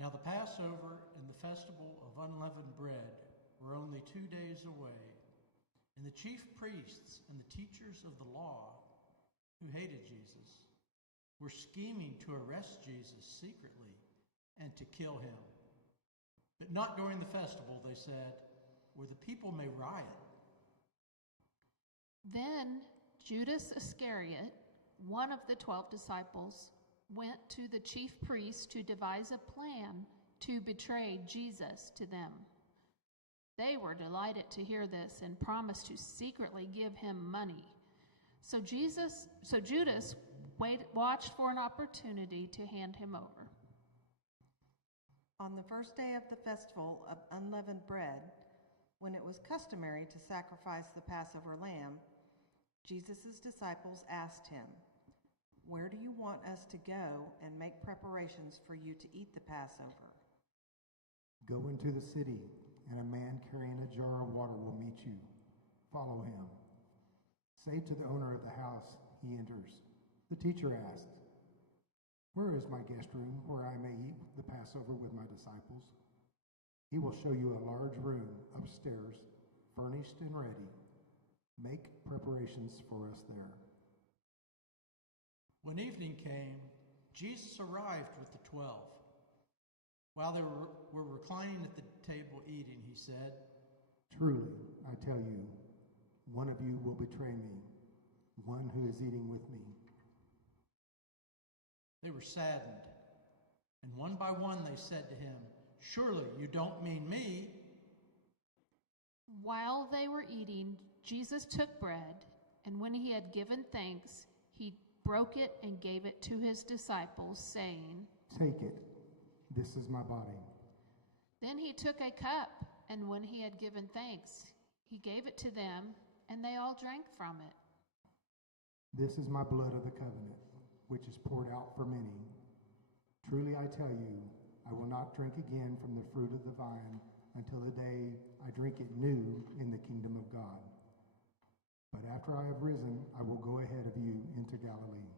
Now the Passover and the festival of unleavened bread were only 2 days away, and the chief priests and the teachers of the law, who hated Jesus, were scheming to arrest Jesus secretly and to kill him. But not during the festival, they said, where the people may riot. Then Judas Iscariot, one of the 12 disciples, went to the chief priests to devise a plan to betray Jesus to them. They were delighted to hear this and promised to secretly give him money. So Judas watched for an opportunity to hand him over. On the first day of the festival of unleavened bread, when it was customary to sacrifice the Passover lamb, Jesus' disciples asked him, "Where do you want us to go and make preparations for you to eat the Passover?" "Go into the city, and a man carrying a jar of water will meet you. Follow him. Say to the owner of the house he enters, 'The teacher asked, where is my guest room where I may eat the Passover with my disciples?' He will show you a large room upstairs, furnished and ready. Make preparations for us there." When evening came, Jesus arrived with the 12. While they were reclining at the table eating, he said, "Truly, I tell you, one of you will betray me, one who is eating with me." They were saddened, and one by one they said to him, "Surely you don't mean me?" While they were eating, Jesus took bread, and when he had given thanks, he broke it and gave it to his disciples, saying, "Take it. This is my body." Then he took a cup, and when he had given thanks, he gave it to them, and they all drank from it. "This is my blood of the covenant, which is poured out for many. Truly I tell you, I will not drink again from the fruit of the vine until the day I drink it new in the kingdom of God. But after I have risen, I will go ahead of you into Galilee."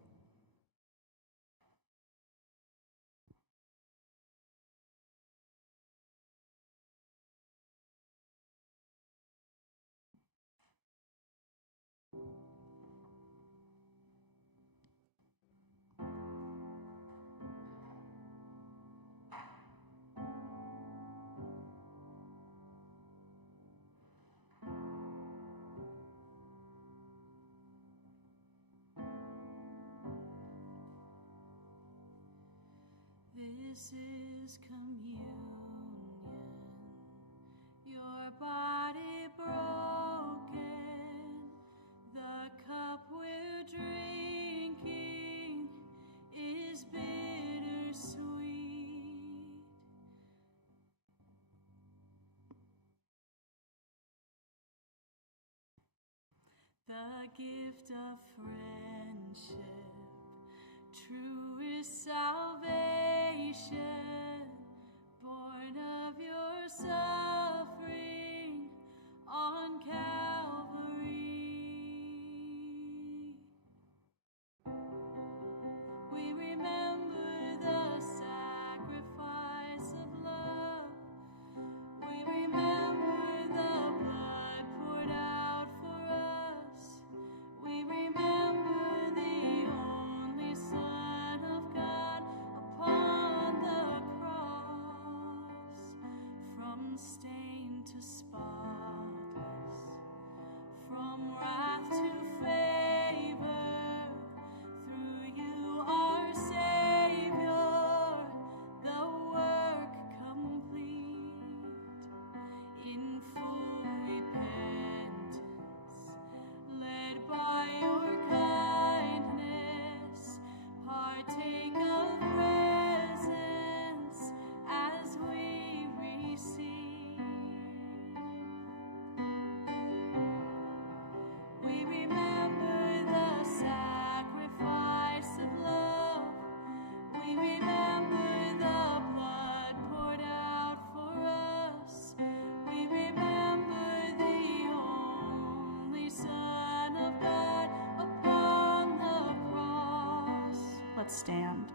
This is communion, your body broken, the cup we're drinking is bittersweet. The gift of friendship, truest salvation, born of your suffering on Calvary. We remember the sacrifice of love. We remember the blood poured out for us. We remember the only Son of God upon the cross, from stain to spotless, from wrath to favor, through you our Savior, the work complete. In full repentance, led by your kindness, partake of presence as we receive. We remember the sacrifice of love. We remember the blood poured out for us. We remember the only Son of God upon the cross. Let's stand.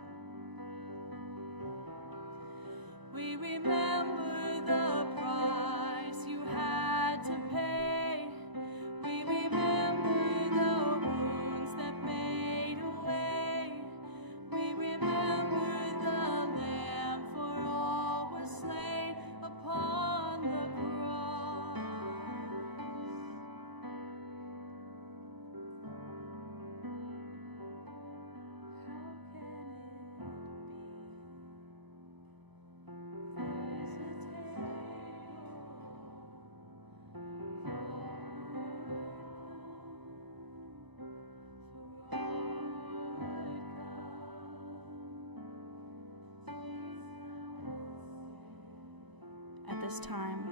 this time,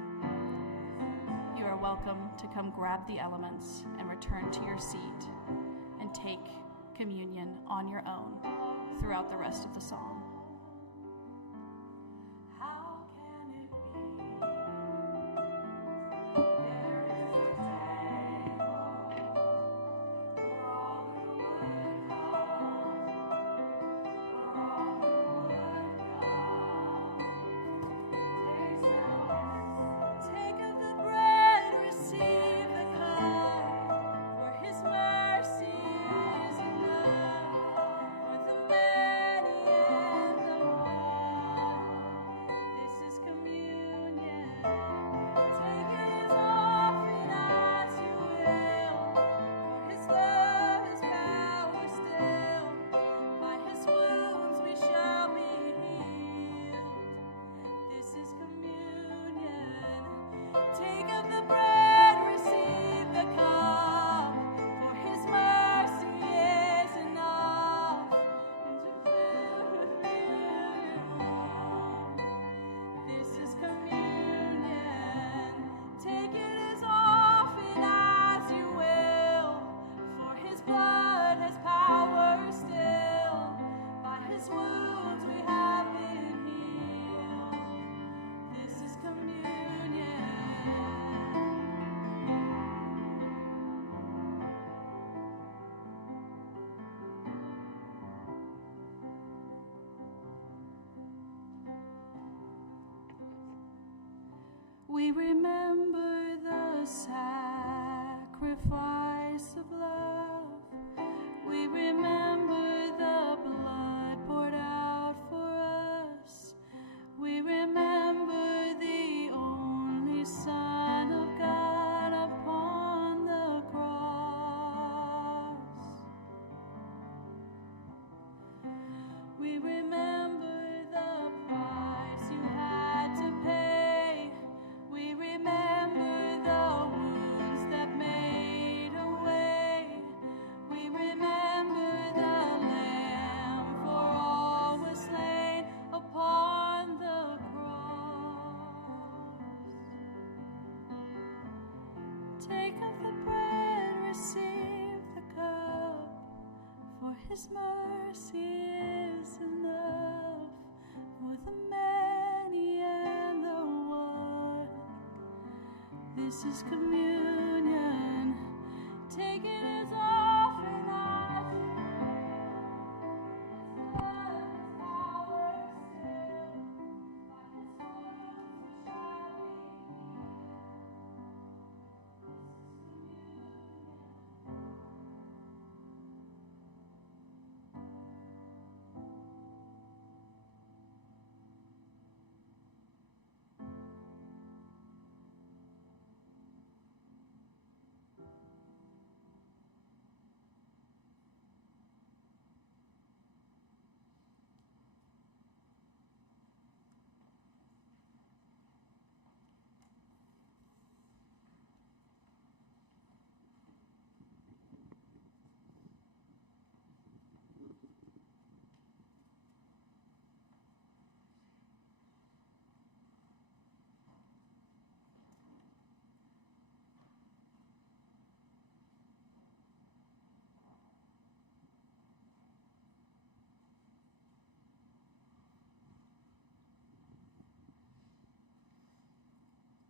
you are welcome to come grab the elements and return to your seat and take communion on your own throughout the rest of the song. How can it be? There is a table for all who would come, for all who would come. Taste now, take of the bread, receive the cup, for His mercy is enough for the many and the one. This is communion. Take it as often as you will, for His love has power still. By His wounds we shall be healed. This is communion. Take of the bread, receive the cup, for His mercy is enough to fill with communion. This is communion. Take it as often as you will, for His blood has power still. By His wounds we have been healed. This is communion. We remember the sacrifice of love. We remember the blood poured out for us. We remember the only Son of God upon the cross. We remember the price you had to pay. We remember the wounds that made a way. We remember the Lamb, for all was slain upon the cross. Take of the bread, receive the cup, for His mercy is enough for the many and the one. This is communion. Take it as often as you will. His blood has power still. By His wounds we shall be healed. This is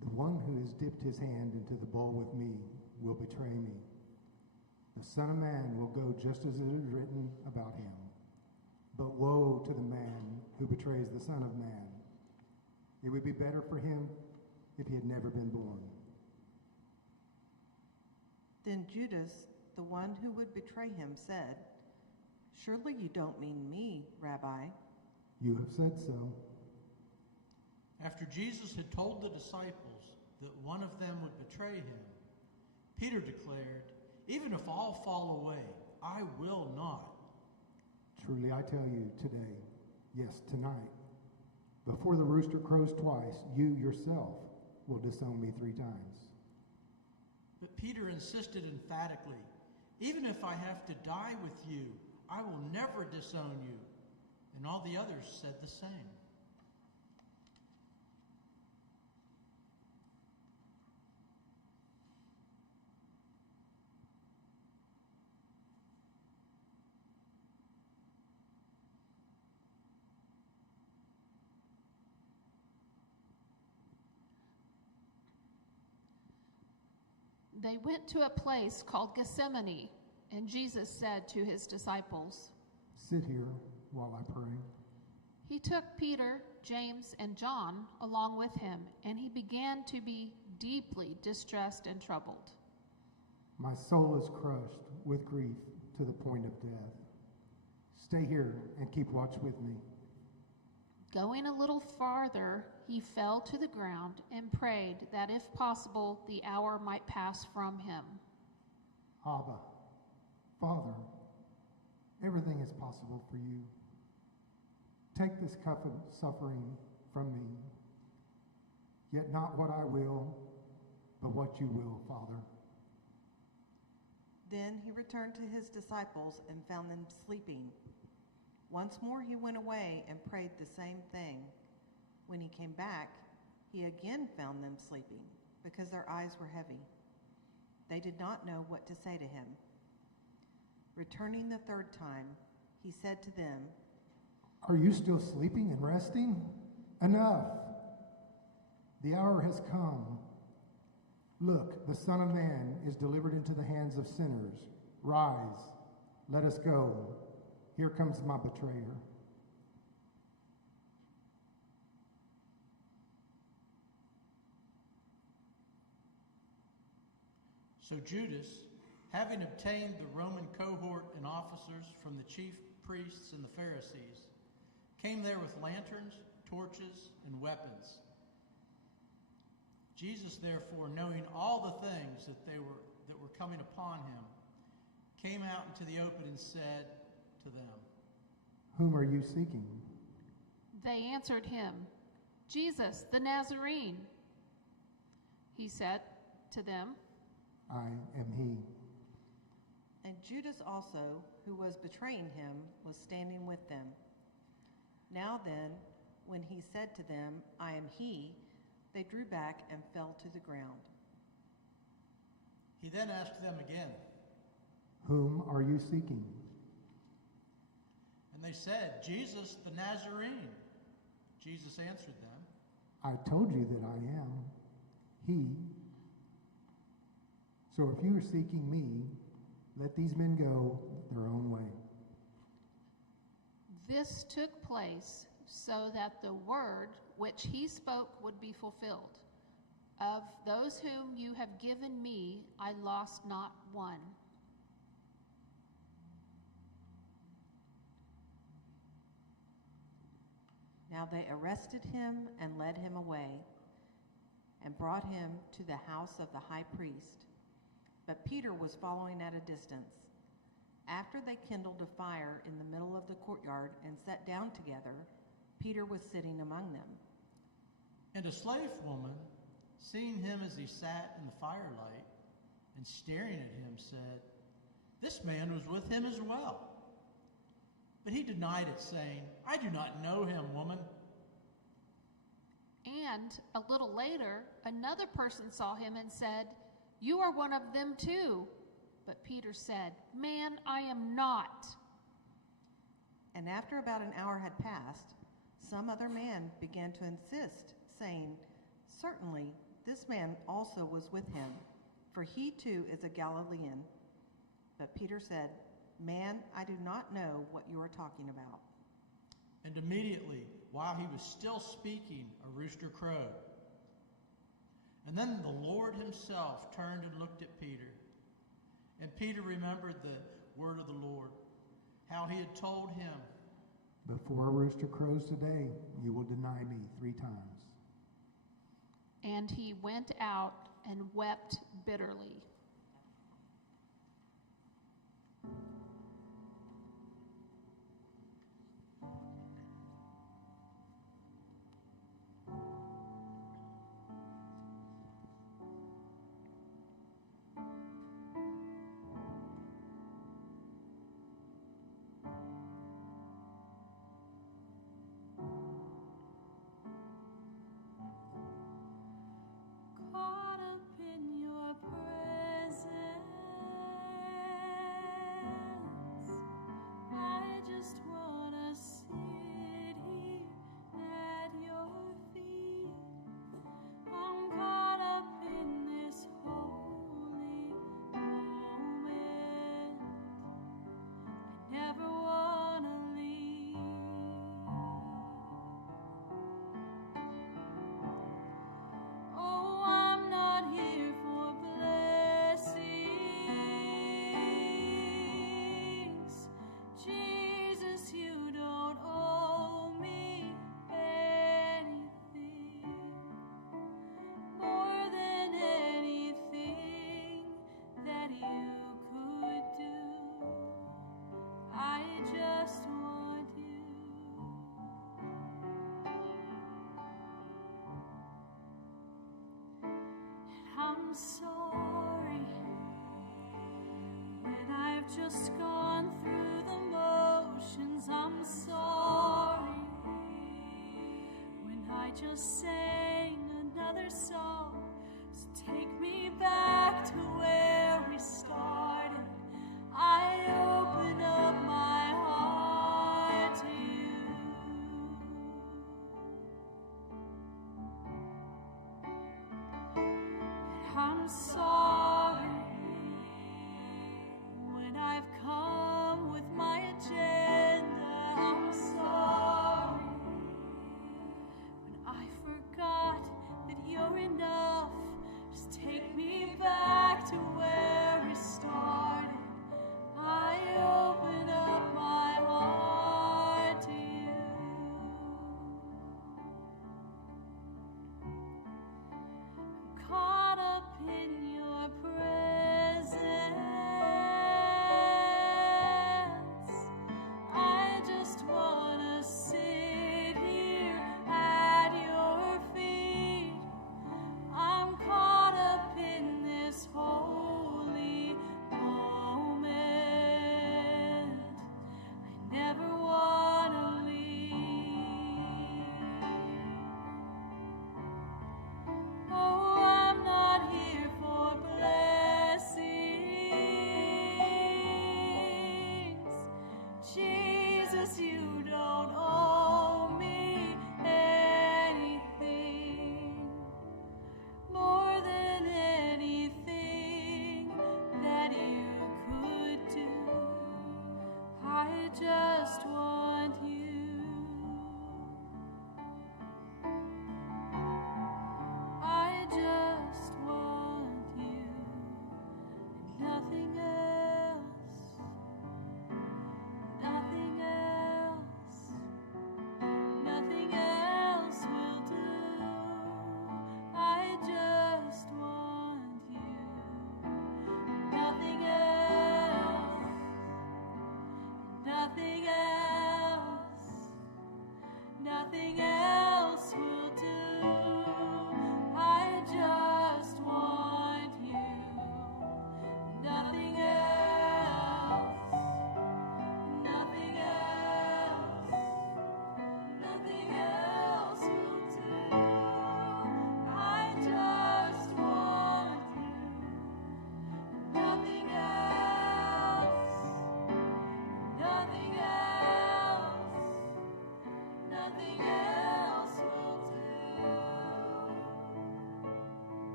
The one who has dipped his hand into the bowl with me will betray me. The Son of Man will go just as it is written about him. But woe to the man who betrays the Son of Man. It would be better for him if he had never been born. Then Judas, the one who would betray him, said, "Surely you don't mean me, Rabbi." You have said so. After Jesus had told the disciples that one of them would betray him, Peter declared, "Even if all fall away, I will not." Truly I tell you today, yes, tonight, before the rooster crows twice, you yourself will disown me 3 times. But Peter insisted emphatically, "Even if I have to die with you, I will never disown you." And all the others said the same. They went to a place called Gethsemane, and Jesus said to his disciples, "Sit here while I pray." He took Peter, James, and John along with him, and he began to be deeply distressed and troubled. "My soul is crushed with grief to the point of death. Stay here and keep watch with me." Going a little farther, he fell to the ground and prayed that if possible, the hour might pass from him. "Abba, Father, everything is possible for you. Take this cup of suffering from me, yet not what I will, but what you will, Father." Then he returned to his disciples and found them sleeping. Once more he went away and prayed the same thing. When he came back, he again found them sleeping, because their eyes were heavy. They did not know what to say to him. Returning the third time, he said to them, "Are you still sleeping and resting? Enough! The hour has come. Look, the Son of Man is delivered into the hands of sinners. Rise, let us go. Here comes my betrayer." So Judas, having obtained the Roman cohort and officers from the chief priests and the Pharisees, came there with lanterns, torches, and weapons. Jesus, therefore, knowing all the things that were coming upon him, came out into the open and said to them, "Whom are you seeking?" They answered him, "Jesus, the Nazarene." He said to them, "I am he." and Judas also, who was betraying him, was standing with them. Now then, when he said to them, "I am he," they drew back and fell to the ground. He then asked them again, "Whom are you seeking?" and they said, "Jesus, the Nazarene." Jesus answered them, "I told you that I am he. So if you are seeking me, let these men go their own way." This took place so that the word which he spoke would be fulfilled. Of those whom you have given me, I lost not one. Now they arrested him and led him away and brought him to the house of the high priest. But Peter was following at a distance. After they kindled a fire in the middle of the courtyard and sat down together, Peter was sitting among them. and a slave woman, seeing him as he sat in the firelight and staring at him, said, "This man was with him as well." But he denied it, saying, "I do not know him, woman." And a little later, another person saw him and said, "You are one of them too." But Peter said, "Man, I am not." And after about an hour had passed, some other man began to insist, saying, "Certainly, this man also was with him, for he too is a Galilean." But Peter said, "Man, I do not know what you are talking about." And immediately, while he was still speaking, a rooster crowed. And then the Lord himself turned and looked at Peter. And Peter remembered the word of the Lord, how he had told him, "Before a rooster crows today, you will deny me 3 times." And he went out and wept bitterly. Caught up in your presence. I'm sorry when I've just gone through the motions. I'm sorry when I just sang another song. So take me back to where we started. I open up my heart to you. And I'm sorry when I've come with my agenda. I'm sorry when I forgot that you're enough. Just take me back to where we started. I open up my heart to you. I'm caught up in your presence. I just want to sit here at your feet. I'm caught up in this holy moment. I never want to leave. Oh, I'm not here for blessings. Jesus, you don't owe me anything more than anything that you could do. I just want you. I just want you and nothing else. Nothing else. Nothing else will do. I just want you. Nothing else. Nothing else. Nothing else will do. I just want you. Nothing else. Nothing else. Nothing else will do. I just want you. Nothing else. Nothing else. Nothing else will do.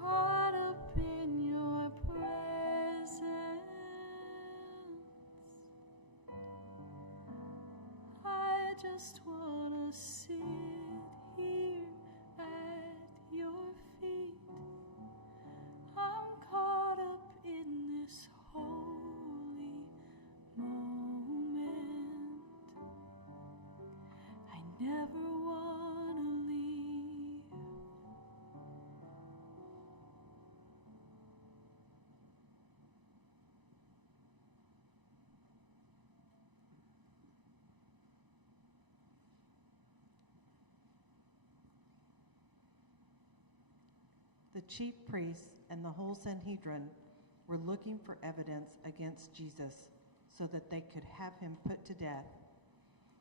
Caught up in your presence. I just wanna sit here at your feet. I'm caught up in this holy moment. I never wanna leave. The chief priests and the whole Sanhedrin were looking for evidence against Jesus so that they could have him put to death,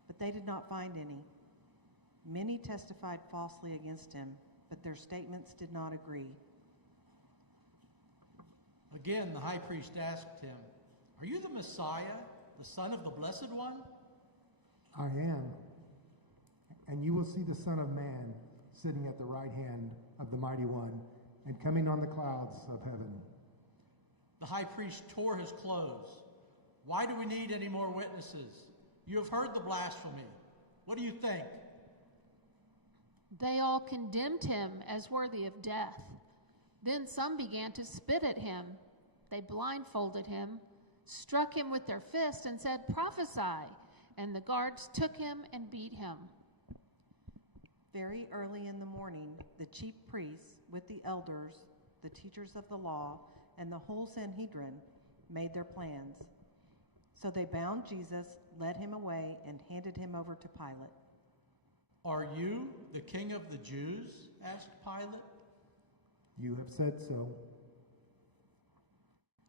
but they did not find any. Many testified falsely against him, but their statements did not agree. Again, the high priest asked him, "Are you the Messiah, the Son of the Blessed One?" I am. And you will see the Son of Man sitting at the right hand of the Mighty One and coming on the clouds of heaven. The high priest tore his clothes. "Why do we need any more witnesses? You have heard the blasphemy. What do you think?" They all condemned him as worthy of death. Then some began to spit at him. They blindfolded him, struck him with their fists, and said, "Prophesy." And the guards took him and beat him. Very early in the morning, the chief priests, with the elders, the teachers of the law, and the whole Sanhedrin, made their plans. So they bound Jesus, led him away, and handed him over to Pilate. "Are you the king of the Jews?" asked Pilate. You have said so.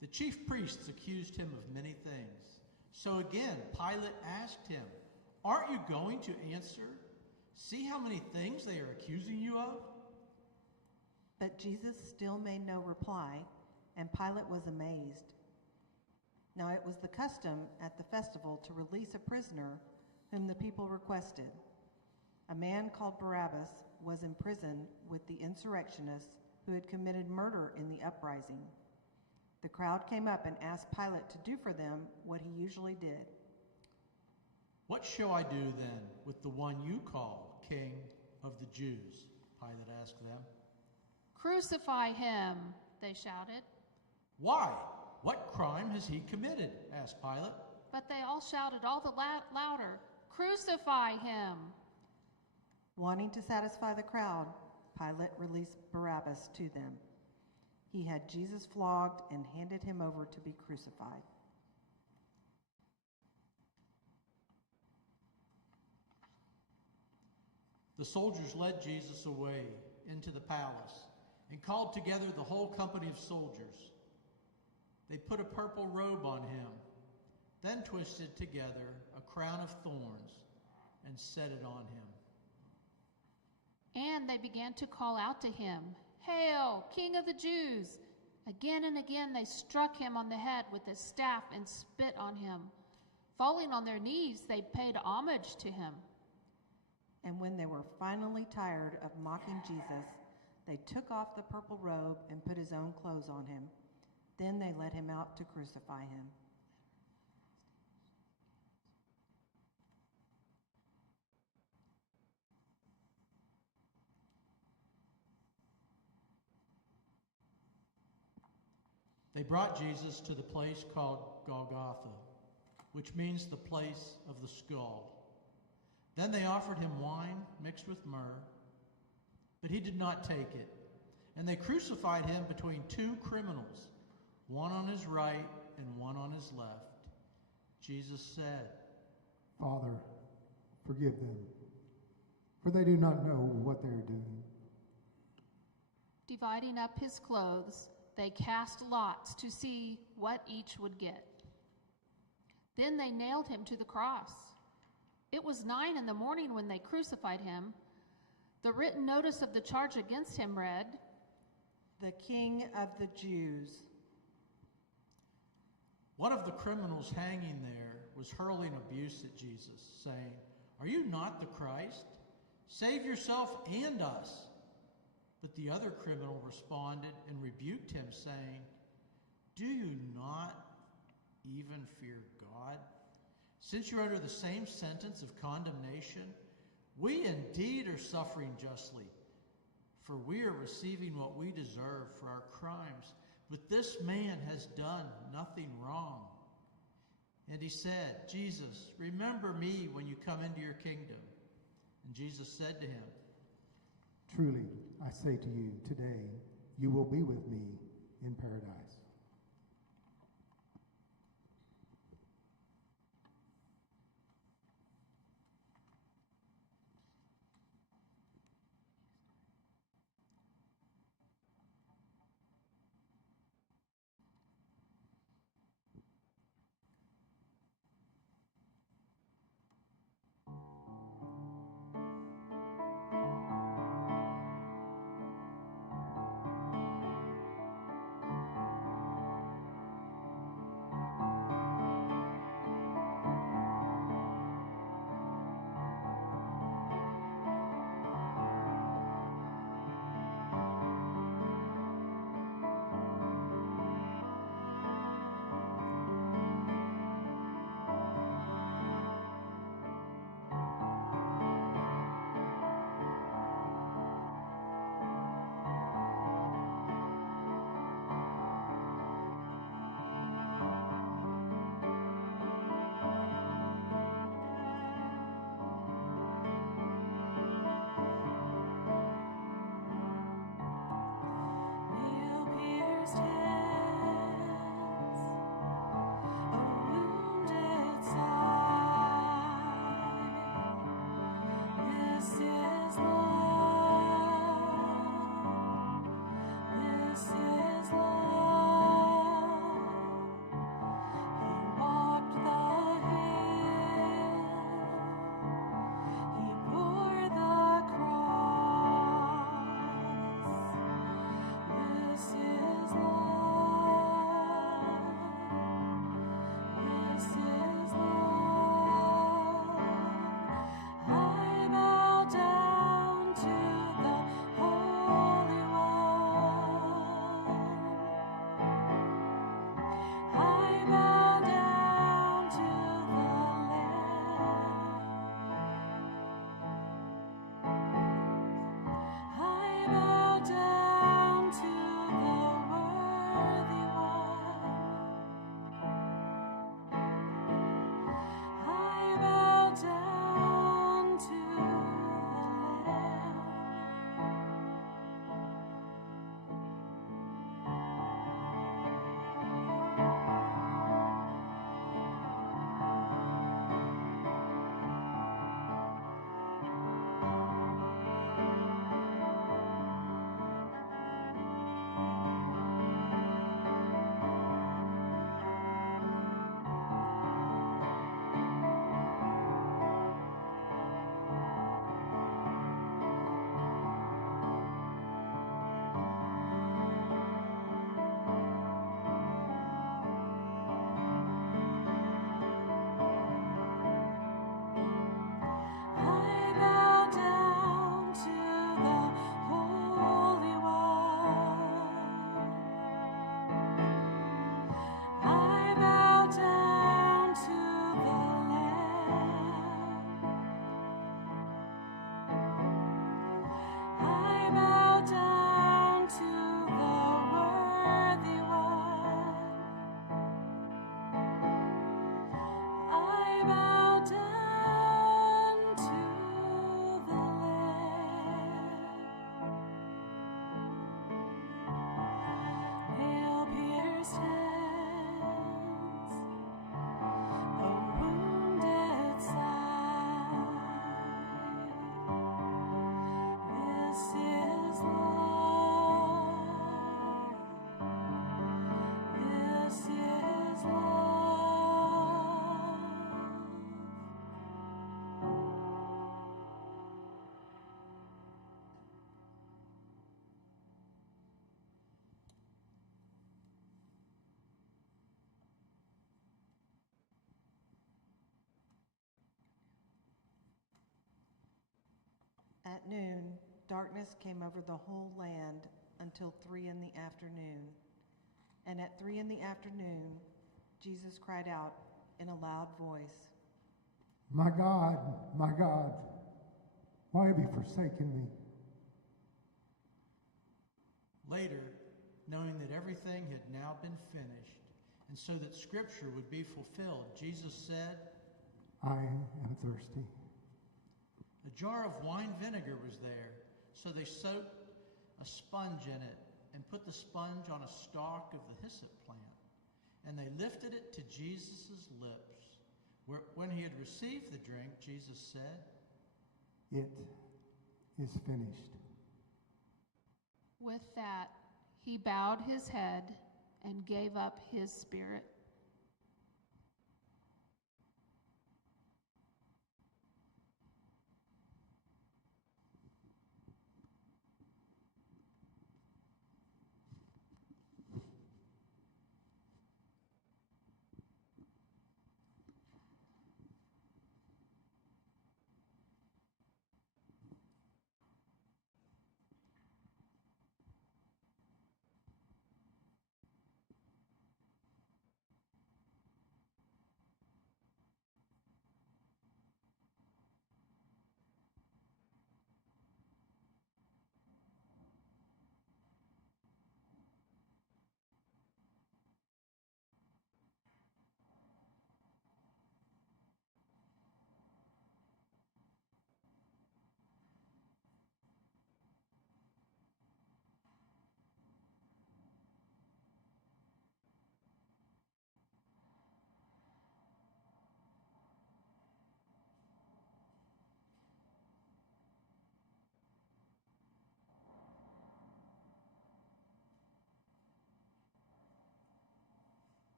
The chief priests accused him of many things. So again, Pilate asked him, "Aren't you going to answer? See how many things they are accusing you of?" But Jesus still made no reply, and Pilate was amazed. Now it was the custom at the festival to release a prisoner whom the people requested. A man called Barabbas was in prison with the insurrectionists who had committed murder in the uprising. The crowd came up and asked Pilate to do for them what he usually did. "What shall I do then with the one you call King of the Jews?" Pilate asked them. "Crucify him," they shouted. "Why? What crime has he committed?" asked Pilate. But they all shouted all the louder, "Crucify him." Wanting to satisfy the crowd, Pilate released Barabbas to them. He had Jesus flogged and handed him over to be crucified. The soldiers led Jesus away into the palace and called together the whole company of soldiers. They put a purple robe on him, then twisted together a crown of thorns and set it on him. And they began to call out to him, "Hail, King of the Jews!" Again and again they struck him on the head with a staff and spit on him. Falling on their knees, they paid homage to him. And when they were finally tired of mocking Jesus, they took off the purple robe and put his own clothes on him. Then they led him out to crucify him. They brought Jesus to the place called Golgotha, which means the place of the skull. Then they offered him wine mixed with myrrh, but he did not take it. And they crucified him between two criminals, one on his right and one on his left. Jesus said, Father, forgive them, for they do not know what they are doing. Dividing up his clothes, they cast lots to see what each would get. Then they nailed him to the cross. It was 9 a.m. when they crucified him. The written notice of the charge against him read, "The King of the Jews." One of the criminals hanging there was hurling abuse at Jesus, saying, "Are you not the Christ? Save yourself and us." But the other criminal responded and rebuked him, saying, "Do you not even fear God? Since you're under the same sentence of condemnation, we indeed are suffering justly, for we are receiving what we deserve for our crimes. But this man has done nothing wrong." And he said, "Jesus, remember me when you come into your kingdom." And Jesus said to him, Truly, I say to you, today you will be with me in paradise. At noon, darkness came over the whole land until 3 in the afternoon. And at 3 in the afternoon, Jesus cried out in a loud voice, my God, why have you forsaken me?" Later, knowing that everything had now been finished, and so that Scripture would be fulfilled, Jesus said, "I am thirsty." A jar of wine vinegar was there, so they soaked a sponge in it and put the sponge on a stalk of the hyssop plant. And they lifted it to Jesus' lips. When he had received the drink, Jesus said, "It is finished." With that, he bowed his head and gave up his spirit.